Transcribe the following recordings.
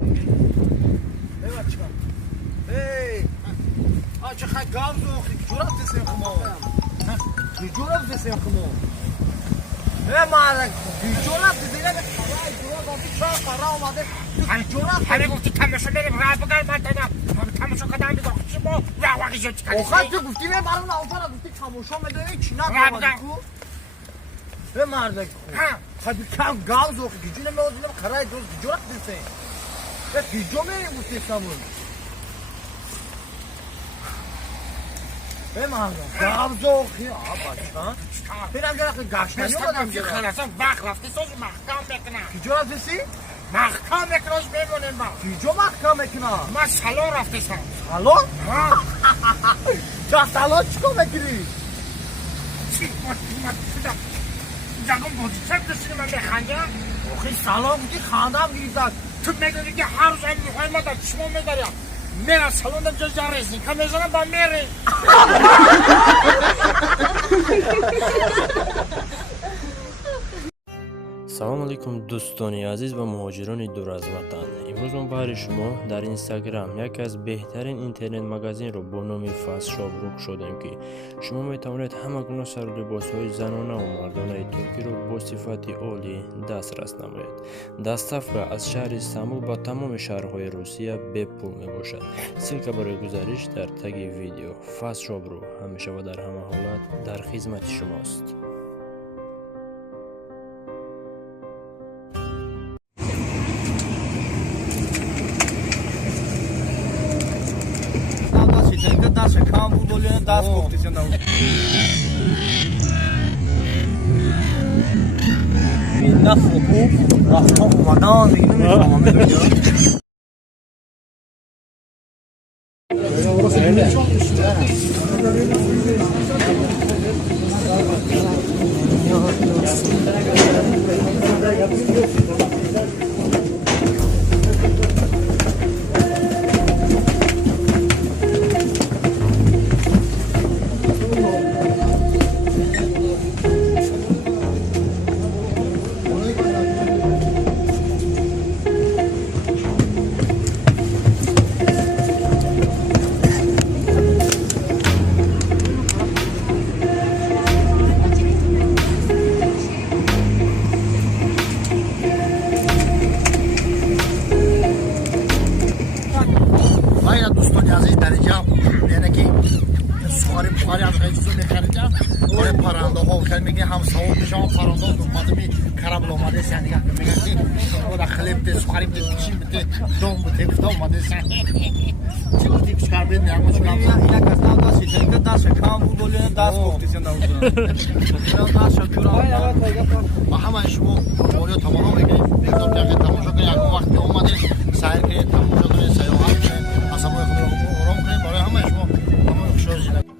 Hey, چه خیلی گاوزو جوراب دستیم خمو جوراب دستیم خمو مالک جوراب دستیم خدای جوراب آتی چه قرار اومده جوراب همه گفتی تماشا بریم راه بگرد من دادم تماشا کدام میگم شما راه واقعی جد کردی آخه تو گفتی من برام آفر گفتی تماشا میدونی چی نکنم به مالک خیلی کم گاوزو گیجونه میوزنم خرای دوست جوراب دستیم به گیجو میریم گفتی سامون به مالک گاوزو خیلی آباشان پیرم جرا که گاشنی بودم که خلاصا وقت رفته سوز محکم بکنم جوراب دستی محکم بکنش بمونیم با جو محکم میکنم ما سالون رفته سم سالون چه سالون چیکار میکنی چی جاگم بودی چه دستی من بخنجم آخه سالون بودی خاندم گیریدن تو میگویی که هر روز این میخوای ما در چشما میداریم میرم سالون در جز رسید که میزنم با میری سلام علیکم دوستانی عزیز و مهاجران دور از وطن. امروز من برای شما در اینستاگرام یکی از بهترین اینترنت مگزین رو با نام فصل شاپ رو شدیم که شما می توانید همه گونه سر و لباس های زنانه و مردانه ترکی رو با صفت عالی دسترس نمایید. دستفره از شهر استانبول با تمام شهرهای روسیه به پول می باشد. سیلک برای گزارش در تگ ویدیو. فصل شاپ رو همیشه و در همه حالت در خدمت شماست. دست کام بود ولی دست گفتی زنده بود این نفو رفت اومدن دیگه نمیفهمم سواری از غیجزو میخریدم برای پرنده ها خیلی میگه هم سواب میشم پرنده ها دومده می کربل آمده سن دیگه میگه که دا خلیب ده سواری بده چی بده دوم بده گفته آمده سن چی گفتی کشکر بید نرمه چکم یک از نام دستی جنگه دست کام بود ولی دست گفتی زنده بود دست شکران و همه شما موریو تمام بگیریم بگذار که تماشا کنید اگه وقتی اومده سیر کنید تماشا کنید سیاحت کنید اصلا باید خود رو آرام کنید برای همه شما تمام خوشحال زیده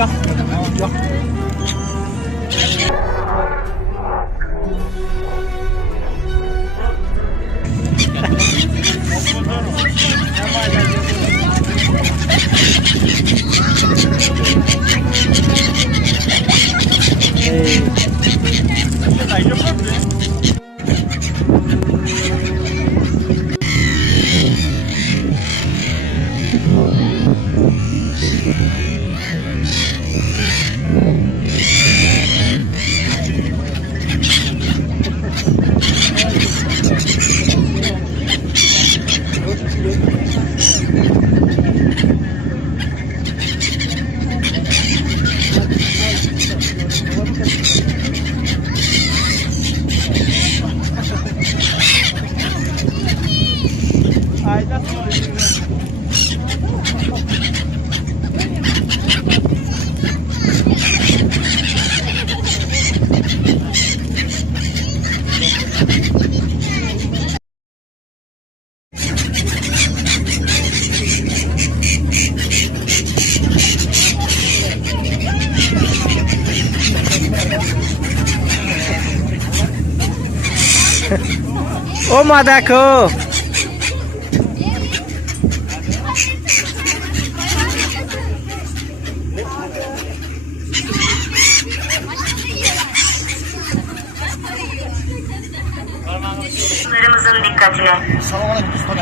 Ja, ja. ও মা দেখো Çocuklarımızın dikkatine.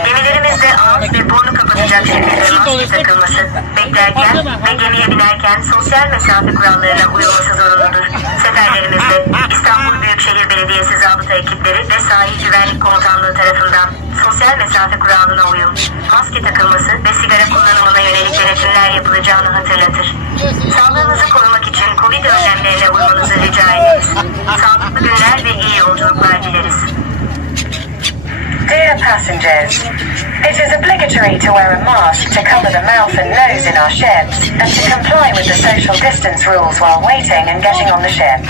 Gemilerimizde ağız ve burnu kapatacak şekilde maske takılması, beklerken ve gemiye binerken sosyal mesafe kurallarına uyulması zorunludur. Seferlerimizde İstanbul Büyükşehir Belediyesi zabıta ekipleri ve sahil güvenlik komutanlığı tarafından sosyal mesafe kuralına uyum, maske takılması ve sigara kullanımına yönelik denetimler yapılacağını hatırlatır. Sağlığınızı korumak için Covid önlemlerine uymanızı rica ederiz. Sağlıklı günler ve iyi yolculuklar dileriz. Dear passengers, it is obligatory to wear a mask to cover the mouth and nose in our ships and to comply with the social distance rules while waiting and getting on the ship.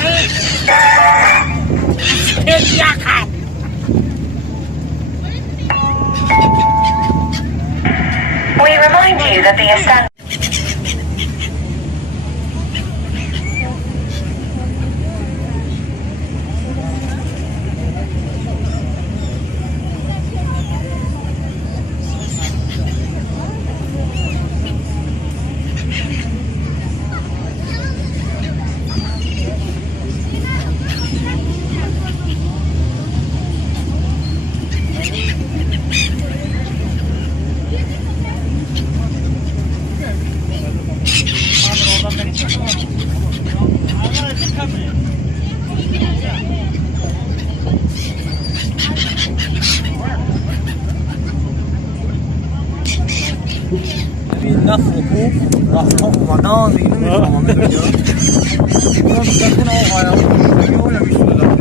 We remind you that the Istanbul Rafta olmadan değil mi? Tamam ne diyor? Ulan bakın o ayağını düşürüyor. Öyle bir sürü laf.